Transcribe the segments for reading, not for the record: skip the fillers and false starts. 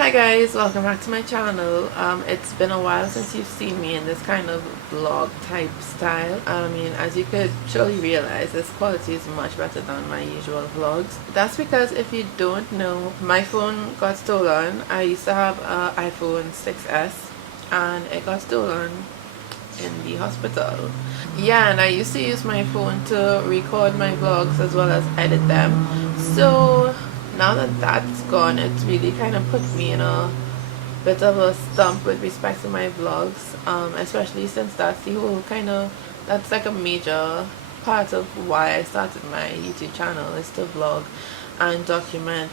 Hi guys, welcome back to my channel. It's been a while since you've seen me in this kind of vlog type style. As you could surely realize, this quality is much better than my usual vlogs. That's because if you don't know, my phone got stolen. I used to have an iPhone 6s and it got stolen in the hospital. Yeah, and I used to use my phone to record my vlogs as well as edit them. So now that that's gone, it's really kind of put me in a bit of a stump with respect to my vlogs, especially since that's the whole that's like a major part of why I started my YouTube channel, is to vlog and document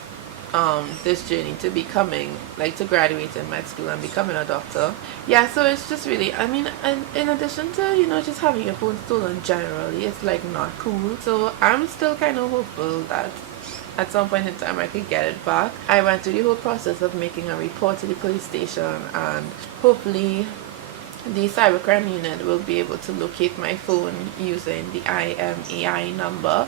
this journey to becoming, to graduating med school and becoming a doctor. Yeah, so it's just really, and in addition to just having your phone stolen generally, it's like not cool. So I'm still kind of hopeful that at some point in time I could get it back. I went through the whole process of making a report to the police station, and hopefully the cybercrime unit will be able to locate my phone using the IMEI number.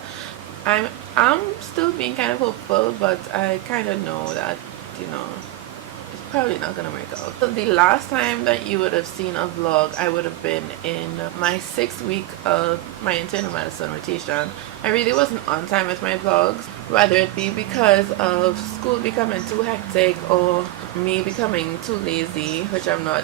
I'm still being kind of hopeful, but I kind of know that it's probably not gonna work out. So the last time that you would have seen a vlog, I would have been in my 6th week of my internal medicine rotation. I really wasn't on time with my vlogs, whether it be because of school becoming too hectic or me becoming too lazy, which I'm not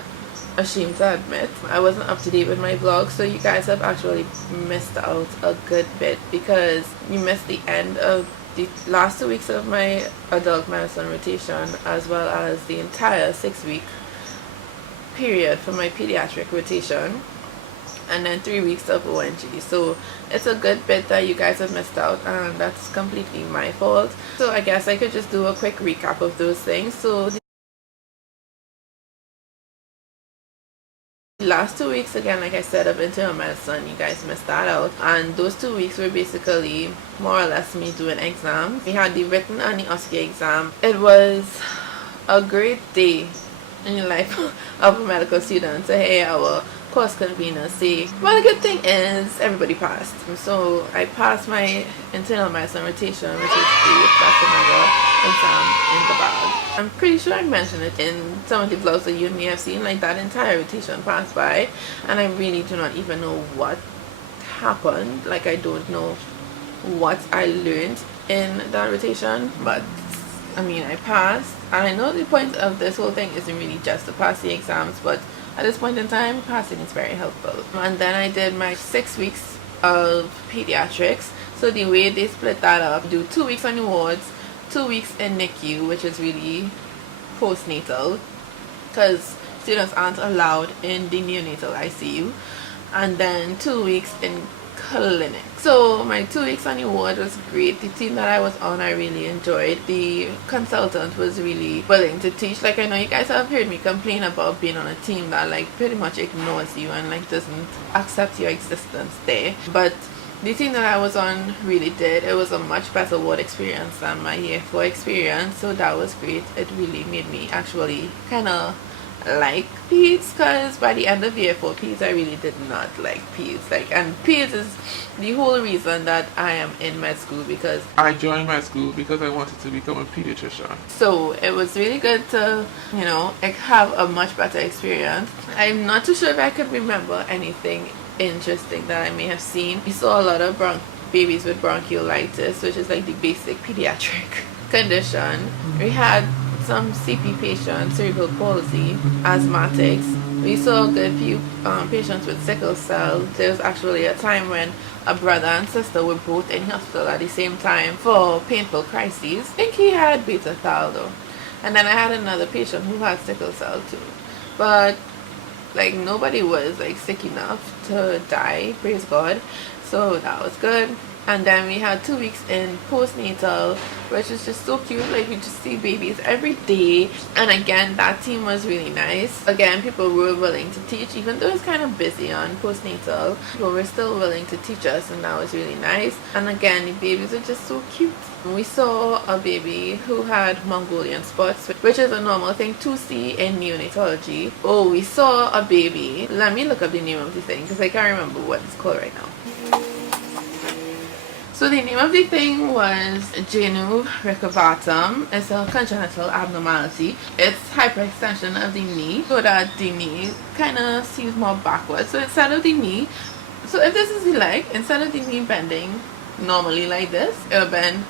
ashamed to admit. I wasn't up to date with my vlog, so you guys have actually missed out a good bit, because you missed the end of the last 2 weeks of my adult medicine rotation, as well as the entire 6-week period for my pediatric rotation, and then 3 weeks of ONG. So it's a good bit that you guys have missed out, and that's completely my fault. So I guess I could just do a quick recap of those things. So last 2 weeks, again, like I said, of internal medicine, you guys missed that out, and those 2 weeks were basically more or less me doing exams. We had the written and the OSCE exam. It was a great day in the life of a medical student to hear our course convener say, well, the good thing is everybody passed. So I passed my internal medicine rotation, which is great. That's another exam in the bag. I'm pretty sure I mentioned it in some of the vlogs that you may have seen. Like, that entire rotation passed by, and I really do not even know what happened. Like, I don't know what I learned in that rotation, but I passed. And I know the point of this whole thing isn't really just to pass the exams, but at this point in time, passing is very helpful. And then I did my 6 weeks of pediatrics. So the way they split that up, do 2 weeks on the wards, 2 weeks in NICU, which is really postnatal, because students aren't allowed in the neonatal ICU, and then 2 weeks in clinic. So my 2 weeks on the ward was great. The team that I was on, I really enjoyed. The consultant was really willing to teach. Like, I know you guys have heard me complain about being on a team that pretty much ignores you and doesn't accept your existence there, but the team that I was on really did. It was a much better ward experience than my year 4 experience, so that was great. It really made me actually kind of like peds, because by the end of year 4 peds, I really did not like peds. And peds is the whole reason that I am in med school, because I joined med school because I wanted to become a pediatrician. So it was really good to have a much better experience. I'm not too sure if I could remember anything interesting that I may have seen. We saw a lot of babies with bronchiolitis, which is like the basic pediatric condition. We had some CP patients, cerebral palsy, asthmatics. We saw a good few patients with sickle cell. There was actually a time when a brother and sister were both in hospital at the same time for painful crises. I think he had beta thal though. And then I had another patient who had sickle cell too. But nobody was sick enough to die, praise God. So that was good. And then we had 2 weeks in postnatal, which is just so cute. We just see babies every day. And again, that team was really nice. Again, people were willing to teach, even though it's kind of busy on postnatal. People were still willing to teach us, and that was really nice. And again, the babies are just so cute. We saw a baby who had Mongolian spots, which is a normal thing to see in neonatology. Oh, we saw a baby. Let me look up the name of the thing, because I can't remember what it's called right now. So the name of the thing was genu recurvatum. It's a congenital abnormality. It's hyperextension of the knee, so that the knee kind of seems more backwards. So instead of the knee, so if this is the leg, instead of the knee bending normally like this, it'll bend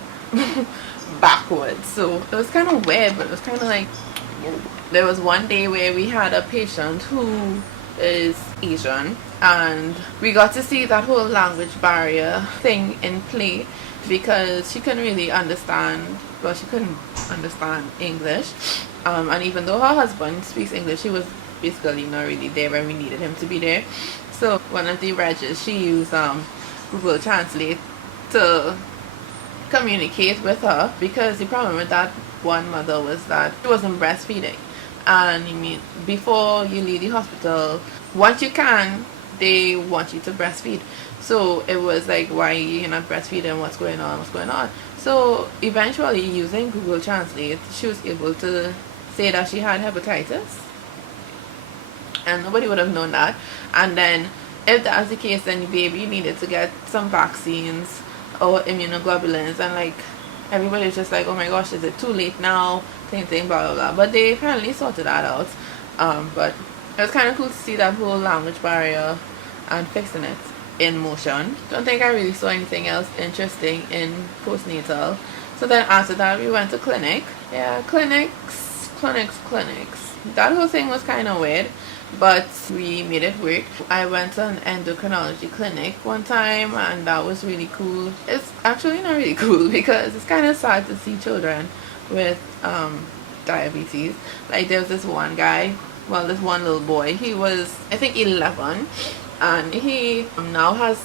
backwards. So it was kind of weird, but it was kind of like, whoa. There was one day where we had a patient who is Asian, and we got to see that whole language barrier thing in play, because she couldn't really understand, well, she couldn't understand English, and even though her husband speaks English, he was basically not really there when we needed him to be there. So one of the regs, she used Google Translate to communicate with her, because the problem with that one mother was that she wasn't breastfeeding. And you mean, before you leave the hospital, once you can, they want you to breastfeed. So it was like, why you're not breastfeeding, what's going on. So eventually, using Google Translate, she was able to say that she had hepatitis, and nobody would have known that. And then if that was the case, then the baby needed to get some vaccines or immunoglobulins, and like everybody was just like, oh my gosh, is it too late now, thing, blah blah blah. But they apparently sorted that out. But it was kind of cool to see that whole language barrier and fixing it in motion. Don't think I really saw anything else interesting in postnatal. So then after that, we went to clinic. Yeah, clinics. That whole thing was kind of weird, but we made it work. I went to an endocrinology clinic one time, and that was really cool. It's actually not really cool, because it's kind of sad to see children with diabetes. Like, there was this one guy, well, this one little boy, he was, I think, 11, and he now has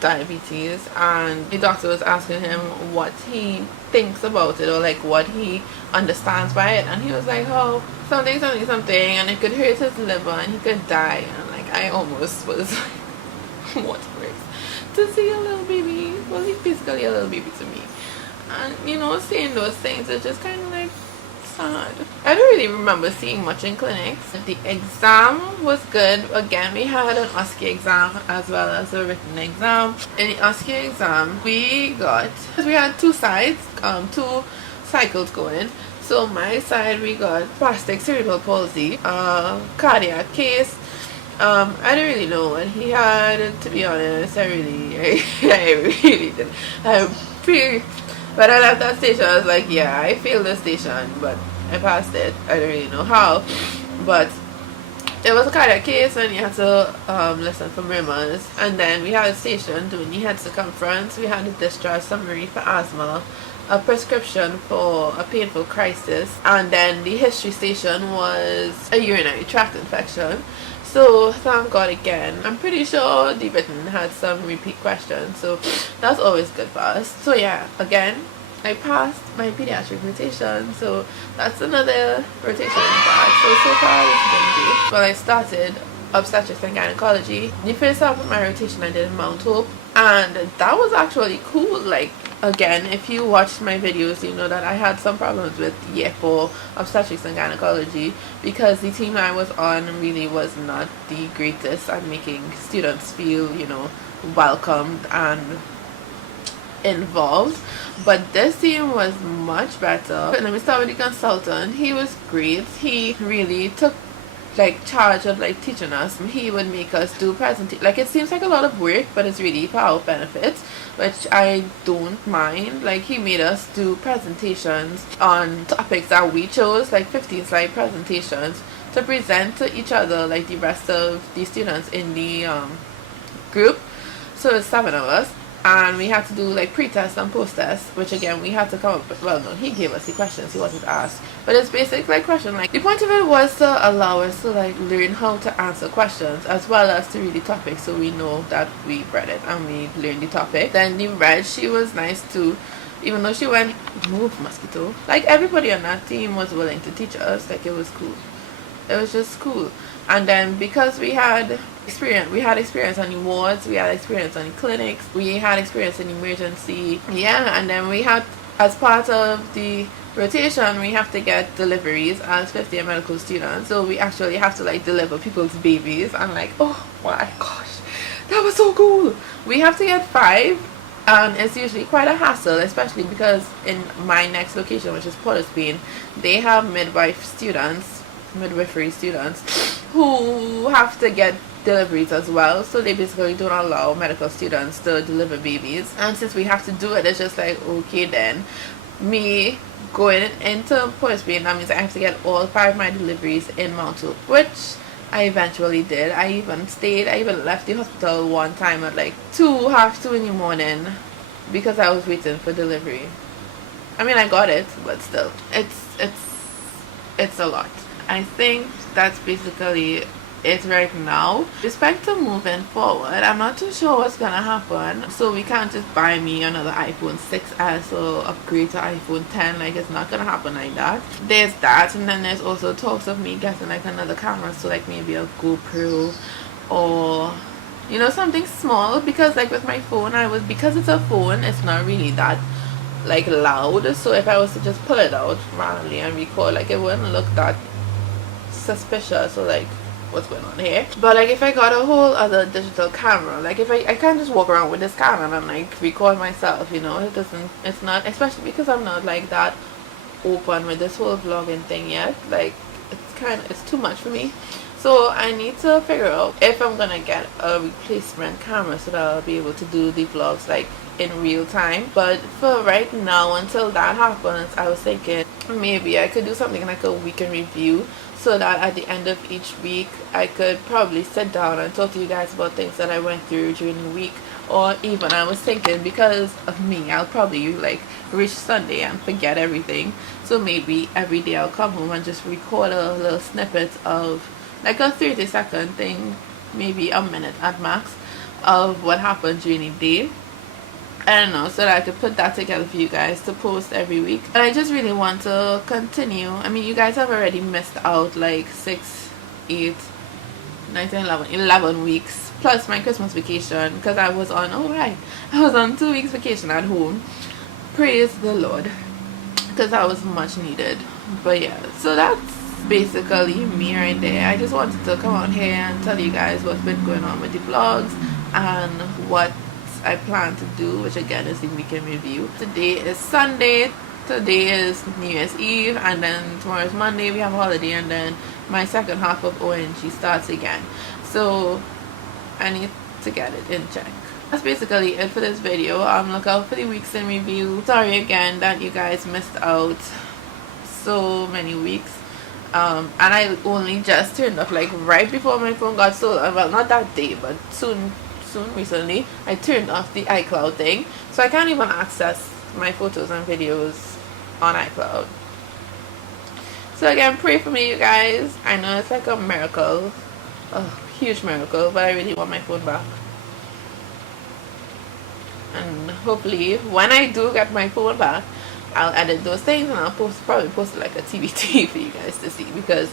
diabetes, and the doctor was asking him what he thinks about it, or like what he understands by it, and he was like, oh, something, and it could hurt his liver and he could die. And like, I almost was like, what worse to see a little baby, well, he's basically a little baby to me, and you know, seeing those things, it's just kind of like sad. I don't really remember seeing much in clinics. The exam was good. Again, we had an OSCE exam as well as a written exam. In the OSCE exam, we had two sides, two cycles going. So my side, we got spastic cerebral palsy, cardiac case. I didn't really know what he had, to be honest. I really didn't. But I left that station, I was like, yeah, I failed the station, but I passed it. I don't really know how, but it was a cardiac case, and you had to listen for murmurs. And then we had a station doing the head circumference. We had a discharge summary for asthma, a prescription for a painful crisis, and then the history station was a urinary tract infection. So thank God again. I'm pretty sure the written had some repeat questions, so that's always good for us. So yeah, again, I passed my pediatric rotation, so that's another rotation back. So far it's been great. Well, I started obstetrics and gynecology. The first half of my rotation I did in Mount Hope, and that was actually cool. Like, again, if you watched my videos, you know that I had some problems with year 4 obstetrics and gynecology, because the team I was on really was not the greatest at making students feel, you know, welcomed and involved. But this team was much better. Let me start with the consultant. He was great. He really took like charge of like teaching us. He would make us do presentation. Like, it seems like a lot of work, but it's really for our benefits, which I don't mind. Like, he made us do presentations on topics that we chose, like 15 slide presentations, to present to each other, like the rest of the students in the group. So it's 7 of us, and we had to do like pre-test and post-test, which again we had to come up with. Well, no, he gave us the questions, he wasn't asked, but it's basic like question. Like, the point of it was to allow us to like learn how to answer questions, as well as to read the topic, so we know that we read it and we learned the topic. Then the reg, she was nice too, even though she went, move mosquito, like everybody on that team was willing to teach us. Like, it was cool, it was just cool. And then because we had experience on the wards, we had experience on the clinics, we had experience in emergency, yeah. And then we had, as part of the rotation, we have to get deliveries as 50 medical students, so we actually have to like deliver people's babies. I'm like, oh my gosh, that was so cool. We have to get 5 And it's usually quite a hassle, especially because in my next location, which is Port of Spain, they have midwifery students who have to get deliveries as well. So they basically don't allow medical students to deliver babies. And since we have to do it, it's just like, okay then, me going into Port of Spain, that means I have to get all 5 of my deliveries in Mount Hope, which I eventually did. I even left the hospital one time at like 2:30 in the morning because I was waiting for delivery. I mean, I got it, but still, it's a lot. I think that's basically it right now. With respect to moving forward, I'm not too sure what's gonna happen. So we can't just buy me another iPhone 6s or upgrade to iPhone 10. Like, it's not gonna happen like that. There's that, and then there's also talks of me getting like another camera, so like maybe a GoPro or, you know, something small, because like with my phone, because it's a phone, it's not really that like loud. So if I was to just pull it out randomly and record, like, it wouldn't look that suspicious or like what's going on here. But like if I got a whole other digital camera, like if I can't just walk around with this camera and like record myself, you know, it's not, especially because I'm not like that open with this whole vlogging thing yet. Like, it's too much for me. So I need to figure out if I'm gonna get a replacement camera so that I'll be able to do the vlogs like in real time. But for right now, until that happens, I was thinking maybe I could do something like a weekend review, so that at the end of each week I could probably sit down and talk to you guys about things that I went through during the week. Or even I was thinking, because of me, I'll probably like reach Sunday and forget everything, so maybe every day I'll come home and just record a little snippet of like a 30-second thing, maybe a minute at max, of what happened during the day. I don't know, so that I could put that together for you guys to post every week. But I just really want to continue. I mean, you guys have already missed out like 6, 8, 9, 10, 11 weeks plus my Christmas vacation, because I was on 2 weeks vacation at home. Praise the Lord, because that was much needed. But yeah, so that's basically me right there. I just wanted to come out here and tell you guys what's been going on with the vlogs and what I plan to do, which again is the weekend review. Today is Sunday, today is New Year's Eve, and then tomorrow is Monday, we have a holiday, and then my second half of ONG starts again. So I need to get it in check. That's basically it for this video. Look out for the weeks in review. Sorry again that you guys missed out so many weeks. And I only just turned off, like right before my phone got stolen. Well, not that day, but recently I turned off the iCloud thing, so I can't even access my photos and videos on iCloud. So again, pray for me, you guys. I know it's like a miracle, a huge miracle, but I really want my phone back. And hopefully when I do get my phone back, I'll edit those things and I'll probably post like a TBT for you guys to see, because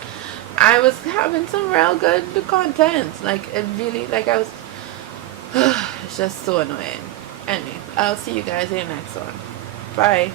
I was having some real good content. Like, it really, like, I was it's just so annoying. Anyway, I'll see you guys in the next one. Bye.